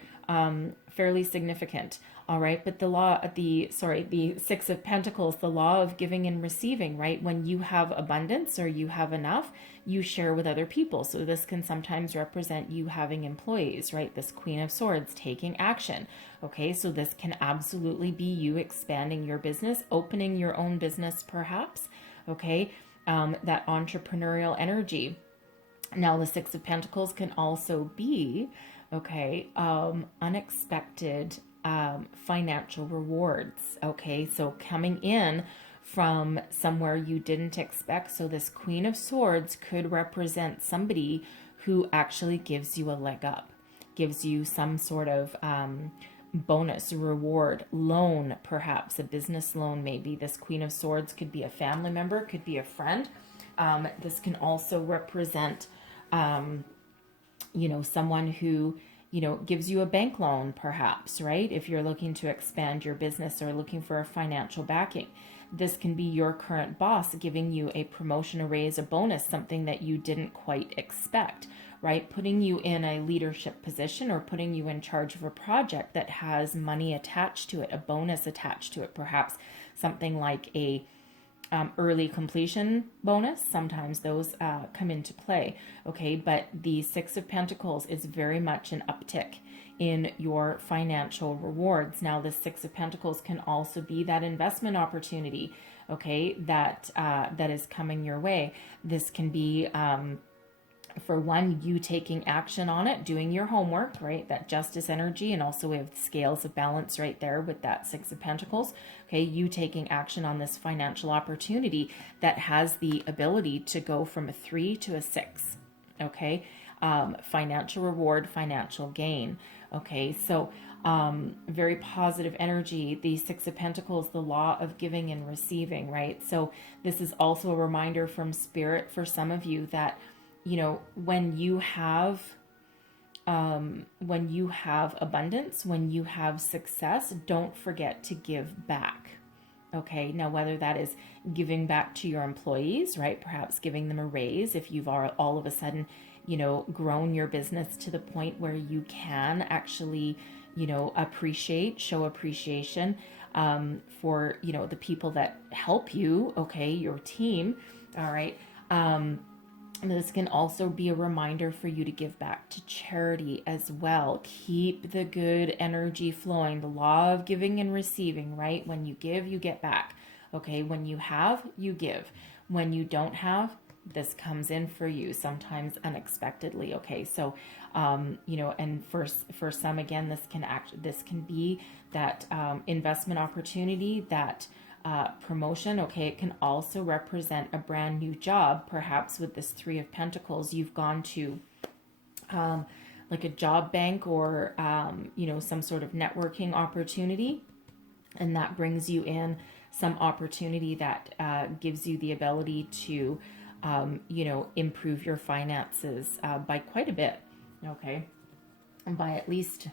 fairly significant, all right? But the 6 of Pentacles, the law of giving and receiving, right? When you have abundance or you have enough, you share with other people. So this can sometimes represent you having employees, right? This Queen of Swords, taking action. Okay, so this can absolutely be you expanding your business, opening your own business perhaps, okay? That entrepreneurial energy. Now the 6 of Pentacles can also be, okay, unexpected financial rewards, okay? So coming in from somewhere you didn't expect. So this Queen of Swords could represent somebody who actually gives you a leg up, gives you some sort of bonus, reward, loan, perhaps a business loan. Maybe this Queen of Swords could be a family member, could be a friend. This can also represent someone who gives you a bank loan, perhaps, right? If you're looking to expand your business or looking for a financial backing. This can be your current boss giving you a promotion, a raise, a bonus, something that you didn't quite expect, right? Putting you in a leadership position or putting you in charge of a project that has money attached to it, a bonus attached to it, perhaps something like a early completion bonus. Sometimes those come into play, okay? But the 6 of Pentacles is very much an uptick in your financial rewards. Now, the 6 of Pentacles can also be that investment opportunity, okay, that is coming your way. This can be, for one, you taking action on it, doing your homework, right? That justice energy, and also we have the scales of balance right there with that 6 of Pentacles. Okay, you taking action on this financial opportunity that has the ability to go from a 3 to a 6, okay? Financial reward, financial gain. Okay, so very positive energy. The 6 of Pentacles, the law of giving and receiving, right? So this is also a reminder from Spirit for some of you that, when you have abundance, when you have success, don't forget to give back. Okay, now whether that is giving back to your employees, right? Perhaps giving them a raise if you've all of a sudden, grown your business to the point where you can actually, show appreciation for, the people that help you, okay, your team, all right. This can also be a reminder for you to give back to charity as well. Keep the good energy flowing. The law of giving and receiving, right? When you give, you get back. Okay, when you have, you give. When you don't have, this comes in for you, sometimes unexpectedly. Okay, so and for some, again, this can be that investment opportunity, that promotion. Okay, it can also represent a brand new job. Perhaps with this Three of Pentacles, you've gone to like a job bank or some sort of networking opportunity, and that brings you in some opportunity that gives you the ability to improve your finances by quite a bit. Okay, and by at least,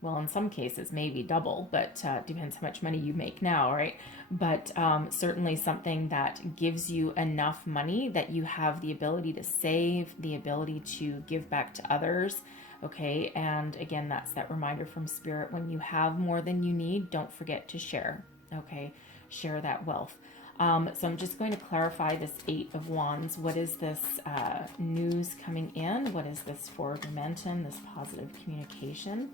well, in some cases, maybe double, but depends how much money you make now, right? But certainly something that gives you enough money that you have the ability to save, the ability to give back to others, okay? And again, that's that reminder from Spirit. When you have more than you need, don't forget to share, okay? Share that wealth. So I'm just going to clarify this Eight of Wands. What is this news coming in? What is this forward momentum, this positive communication?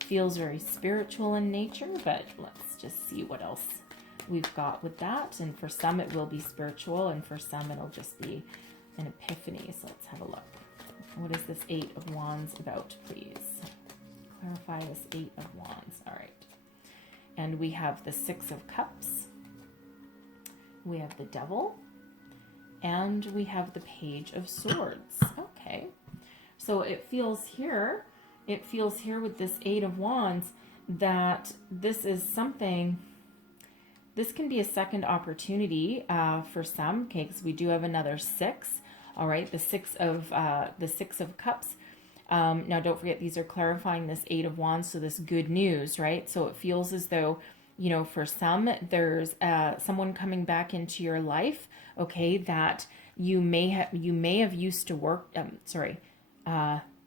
Feels very spiritual in nature, but let's just see what else we've got with that. And for some it will be spiritual, and for some it'll just be an epiphany. So let's have a look. What is this Eight of Wands about, please? Clarify this Eight of Wands. All right. And we have the Six of Cups. We have the Devil. And we have the Page of Swords. Okay. So it feels here with this Eight of Wands that this is something, this can be a second opportunity for some, okay, because we do have another six, all right, the Six of Cups. Now, don't forget, these are clarifying this Eight of Wands, so this good news, right? So it feels as though, for some, there's someone coming back into your life, okay, that you may have used to work,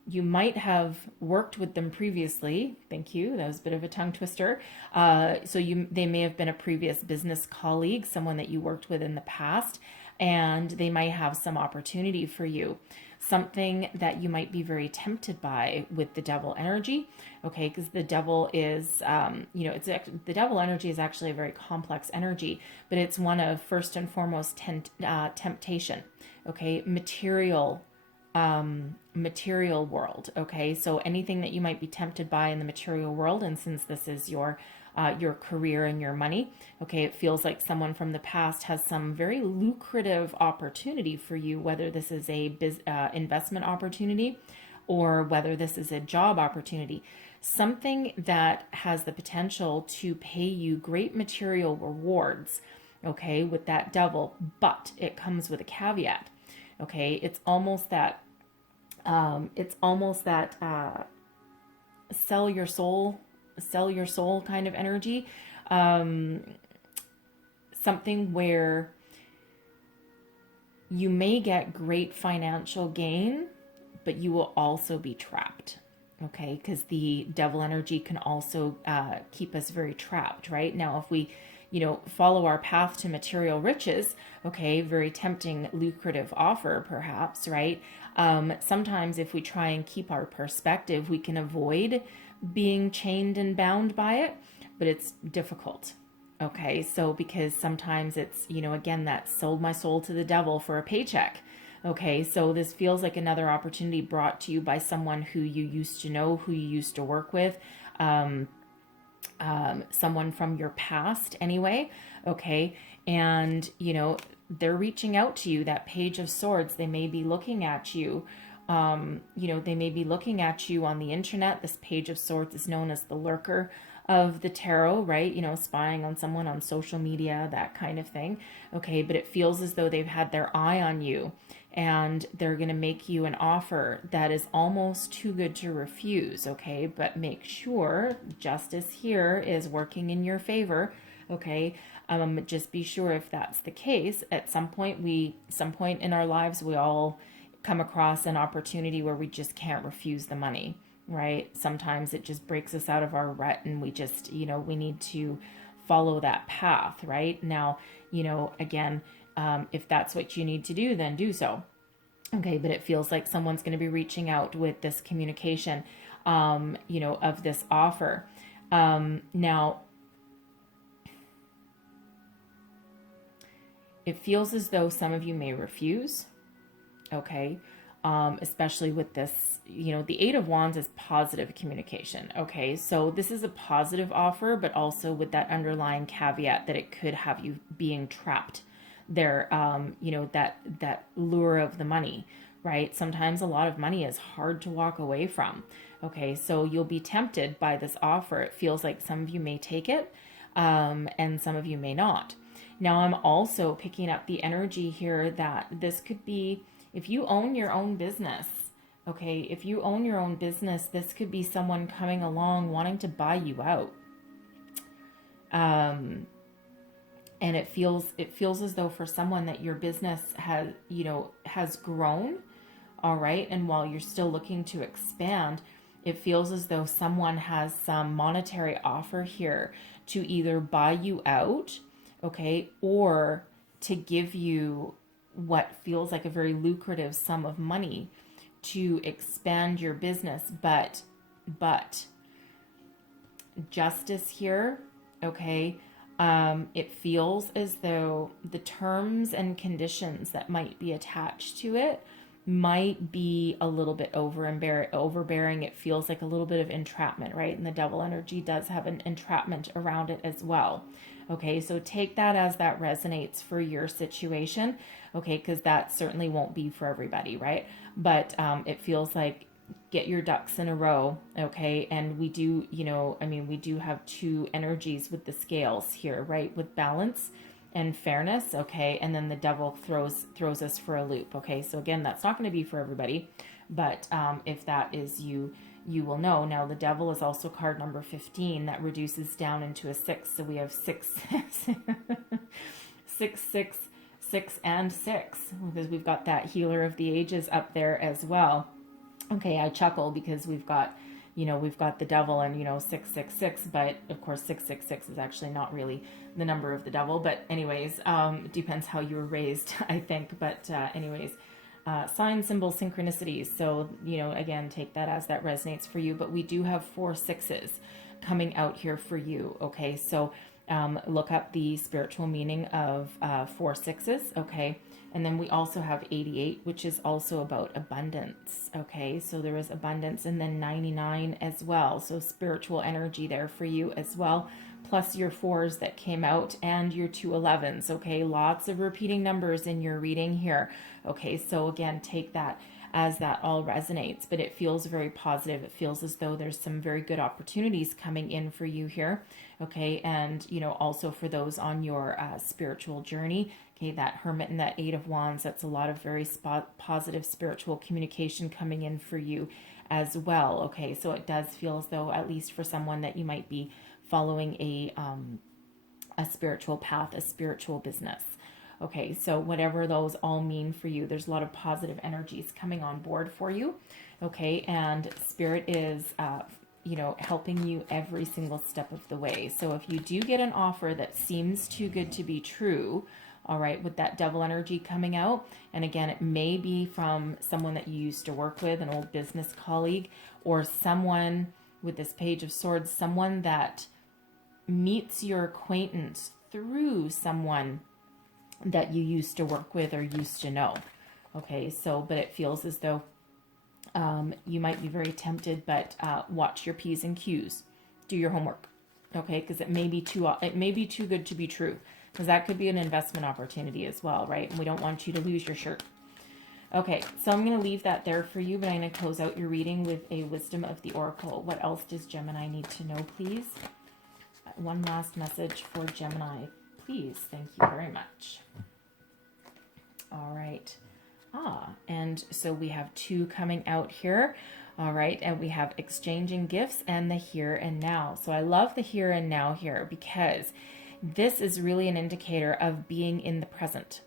you might have worked with them previously. Thank you. That was a bit of a tongue twister. They may have been a previous business colleague, someone that you worked with in the past, and they might have some opportunity for you. Something that you might be very tempted by with the Devil energy, okay? Because the Devil is, the Devil energy is actually a very complex energy, but it's one of, first and foremost, temptation, okay? Material world, okay? So anything that you might be tempted by in the material world, and since this is your career and your money, okay, it feels like someone from the past has some very lucrative opportunity for you, whether this is a investment opportunity or whether this is a job opportunity, something that has the potential to pay you great material rewards, okay, with that Devil, but it comes with a caveat. Okay, it's almost that sell your soul kind of energy. Something where you may get great financial gain, but you will also be trapped. Okay, because the Devil energy can also keep us very trapped, right? Now, if we follow our path to material riches, okay, very tempting, lucrative offer, perhaps, right? Sometimes if we try and keep our perspective, we can avoid being chained and bound by it, but it's difficult, okay? So because sometimes it's, again, that sold my soul to the devil for a paycheck, okay? So this feels like another opportunity brought to you by someone who you used to know, who you used to work with, someone from your past anyway, okay? And, they're reaching out to you, that Page of Swords. They may be looking at you, they may be looking at you on the internet. This Page of Swords is known as the lurker of the tarot, right? Spying on someone on social media, that kind of thing, okay? But it feels as though they've had their eye on you, and they're going to make you an offer that is almost too good to refuse, okay? But make sure justice here is working in your favor, Okay. Just be sure if that's the case, at some point in our lives, we all come across an opportunity where we just can't refuse the money, right? Sometimes it just breaks us out of our rut and we just, we need to follow that path, right? Now, again, if that's what you need to do, then do so. Okay, but it feels like someone's going to be reaching out with this communication, of this offer. Now, it feels as though some of you may refuse, okay? Especially with this, the Eight of Wands is positive communication, okay? So this is a positive offer, but also with that underlying caveat that it could have you being trapped there, that lure of the money, right? Sometimes a lot of money is hard to walk away from, okay? So you'll be tempted by this offer. It feels like some of you may take it, and some of you may not. Now, I'm also picking up the energy here that this could be, if you own your own business, okay, if you own your own business, this could be someone coming along wanting to buy you out. And it feels as though for someone that your business has grown, all right, and while you're still looking to expand, it feels as though someone has some monetary offer here to either buy you out, okay, or to give you what feels like a very lucrative sum of money to expand your business. But justice here, okay, it feels as though the terms and conditions that might be attached to it might be a little bit overbearing. It feels like a little bit of entrapment, right? And the devil energy does have an entrapment around it as well. Okay, so take that as that resonates for your situation, okay, because that certainly won't be for everybody, right? But it feels like get your ducks in a row, okay? And we do, we do have two energies with the scales here, right? With balance and fairness, okay? And then the devil throws us for a loop, okay? So again, that's not going to be for everybody, but if that is you, you will know. Now, the devil is also card number 15 that reduces down into a 6. So we have 6, 6, 6, 6, and 6, because we've got that healer of the ages up there as well. Okay, I chuckle because we've got the devil and, 666, but of course 666 is actually not really the number of the devil. But anyways, it depends how you were raised, I think. But anyways, sign, symbol, synchronicities. So, again, take that as that resonates for you. But we do have 4 6s coming out here for you. Okay, so look up the spiritual meaning of 4 6s. Okay, and then we also have 88, which is also about abundance. Okay, so there is abundance, and then 99 as well. So spiritual energy there for you as well. Plus your 4s that came out and your 2 11s. Okay, lots of repeating numbers in your reading here. Okay, so again, take that as that all resonates, but it feels very positive. It feels as though there's some very good opportunities coming in for you here. Okay, and also for those on your spiritual journey. Okay, that Hermit and that 8 of Wands, that's a lot of very positive spiritual communication coming in for you as well. Okay, so it does feel as though, at least for someone, that you might be following a spiritual path, a spiritual business. Okay, so whatever those all mean for you, there's a lot of positive energies coming on board for you. Okay, and Spirit is, helping you every single step of the way. So if you do get an offer that seems too good to be true, all right, with that devil energy coming out, and again, it may be from someone that you used to work with, an old business colleague, or someone with this Page of Swords, someone that meets your acquaintance through someone that you used to work with or used to know. Okay, so, but it feels as though you might be very tempted, but watch your P's and Q's. Do your homework, okay? Because it may be too good to be true, because that could be an investment opportunity as well, right? And we don't want you to lose your shirt. Okay, so I'm going to leave that there for you, but I'm going to close out your reading with a Wisdom of the Oracle. What else does Gemini need to know, please? One last message for Gemini, please. Thank you very much. All right. And so we have 2 coming out here. All right, and we have exchanging gifts and the here and now. So I love the here and now here, because this is really an indicator of being in the present.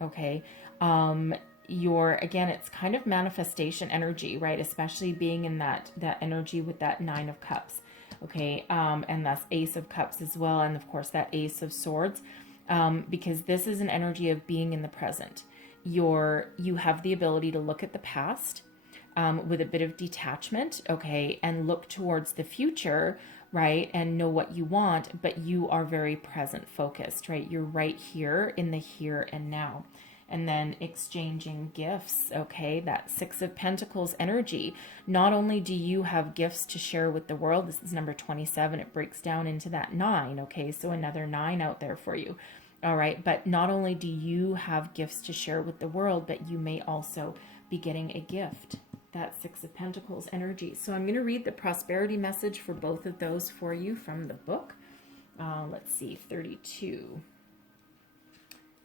Okay. Again, it's kind of manifestation energy, right? Especially being in that energy with that 9 of Cups. Okay. And that's Ace of Cups as well. And of course that Ace of Swords, because this is an energy of being in the present. You have the ability to look at the past, with a bit of detachment, okay, and look towards the future, right, and know what you want, but you are very present focused, right? You're right here in the here and now. And then exchanging gifts, okay, that 6 of Pentacles energy. Not only do you have gifts to share with the world, this is number 27, it breaks down into that 9, okay, so another 9 out there for you. All right, but not only do you have gifts to share with the world, but you may also be getting a gift. That 6 of Pentacles energy. So I'm going to read the prosperity message for both of those for you from the book. Let's see, 32.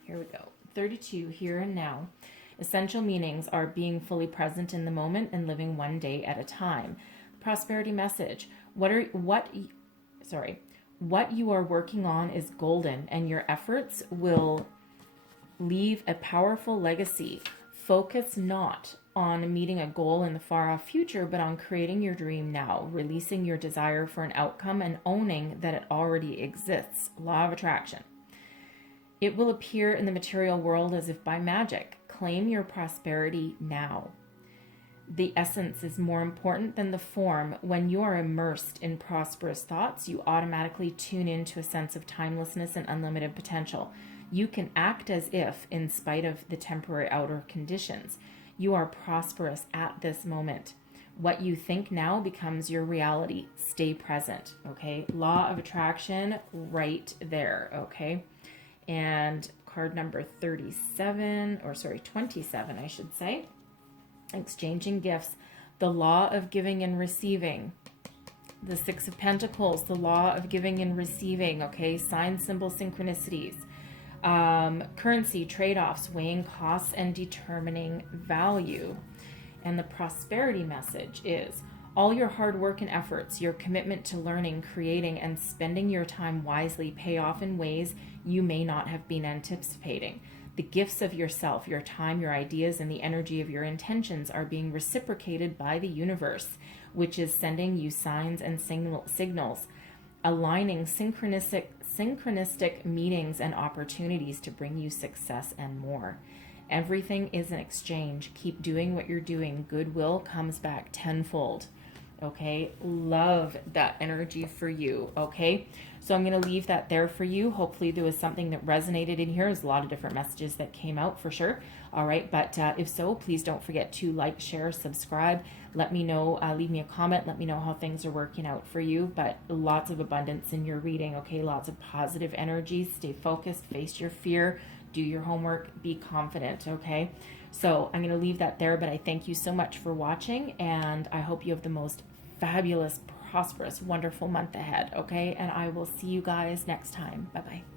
Here we go. 32, here and now. Essential meanings are being fully present in the moment and living one day at a time. Prosperity message. What you are working on is golden, and your efforts will leave a powerful legacy. Focus not on meeting a goal in the far off future, but on creating your dream now, releasing your desire for an outcome and owning that it already exists. Law of attraction. It will appear in the material world as if by magic. Claim your prosperity now. The essence is more important than the form. When you are immersed in prosperous thoughts, you automatically tune into a sense of timelessness and unlimited potential. You can act as if, in spite of the temporary outer conditions, you are prosperous at this moment. What you think now becomes your reality. Stay present, okay? Law of attraction right there, okay? And card number 27, 27, I should say. Exchanging gifts. The law of giving and receiving. The 6 of Pentacles, the law of giving and receiving, okay? Sign, symbol, synchronicities. Currency, trade-offs, weighing costs and determining value. And the prosperity message is all your hard work and efforts, your commitment to learning, creating, and spending your time wisely pay off in ways you may not have been anticipating. The gifts of yourself, your time, your ideas, and the energy of your intentions are being reciprocated by the universe, which is sending you signs and signals, aligning synchronistic meetings and opportunities to bring you success and more. Everything is an exchange. Keep doing what you're doing. Goodwill comes back tenfold. Okay, love that energy for you. Okay, so I'm going to leave that there for you. Hopefully there was something that resonated in here. There's a lot of different messages that came out for sure. All right, but if so, please don't forget to like, share, subscribe. Let me know, leave me a comment. Let me know how things are working out for you. But lots of abundance in your reading. Okay, lots of positive energy. Stay focused, face your fear, do your homework, be confident. Okay, so I'm going to leave that there, but I thank you so much for watching, and I hope you have the most fabulous, prosperous, wonderful month ahead. Okay, and I will see you guys next time. Bye-bye.